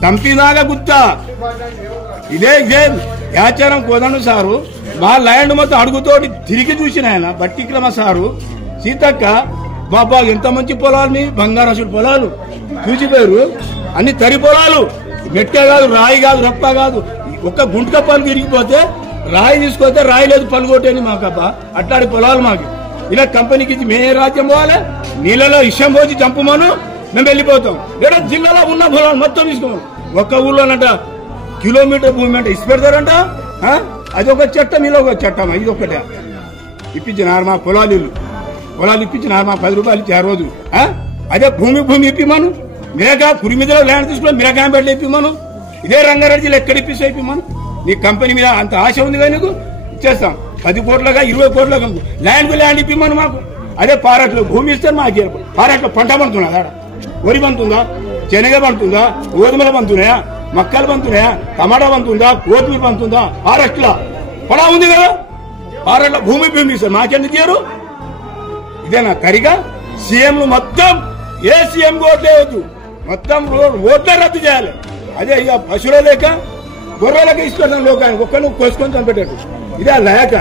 చంపిదాకా గుర్తా ఇదే యాచారం కోదండు సారు మా ల్యాండ్ మొత్తం అడుగుతోటి తిరిగి చూసిన ఆయన బట్టిక్రమ సారు సీతక్క బాబా ఎంత మంచి పొలాలని బంగారాసుడు పొలాలు చూసిపోయారు. అన్ని తరి పొలాలు, మెట్ట కాదు, రాయి కాదు, రప్ప కాదు. ఒక్క గుంటక పలు విరిగిపోతే రాయి తీసుకొస్తే రాయి లేదు పలు కొట్టేది మాకబ్బా. అట్లాంటి పొలాలు మాకు. ఇలా కంపెనీకి ఇచ్చి మే రాజ్యం పోవాలి, నీళ్ళలో ఇష్టం పోసి చంపమను, మేము వెళ్ళిపోతాం. లేదా జిల్లాలో ఉన్న పొలాలు మొత్తం తీసుకోము. ఒక్క ఊళ్ళోనంట కిలోమీటర్ భూమి అంటే ఇచ్చి పెడతారంట. అది ఒక చట్టం, ఇలా ఒక చట్టం. ఇది ఒక్కటే ఇప్పించినారు మా పొలాలు ఇప్పించినారు. మా 10 రూపాయలు ఇచ్చి ఆ రోజు. అదే భూమి ఇప్పిమను. మిరగా కురిమిదలో ల్యాండ్ తీసుకుని మిరగాంపేటలో ఇప్పిమను. ఇదే రంగారెడ్డిలో ఎక్కడ ఇప్పిస్తే ఇప్పిమను. నీ కంపెనీ మీద అంత ఆశ ఉంది కానీ నీకు ఇచ్చేస్తాం. 10 కోట్లుగా 20 కోట్లుగా ల్యాండ్ ఇప్పిమను మాకు. అదే పారట్లో భూమి ఇస్తే మాకు పారట్లో పంట పండుతున్నదా? వరి పండుతుందా? శనగ పండుతుందా? గోధుమలు పండుతున్నాయా? మక్కలు పండుతున్నాయా? టమాటా పండుతుందా? కొత్తిమీర పండుతుందా? పారట్లా పొలా ఉంది కదా, పారట్ల భూమి ఇస్తారు. మాకెందుకు ఇయ్యరు? ఇదేనా కరిగా? సీఎంలు మొత్తం ఏ సీఎం ఓట్లే వద్దు, మొత్తం ఓట్లే రద్దు చేయాలి. అదే ఇక పశువుల లేక గొర్రెలకి ఇస్తున్నాం లోకానికి. ఒక్కరు కోసుకొని చంపేటట్టు. ఇదే లేక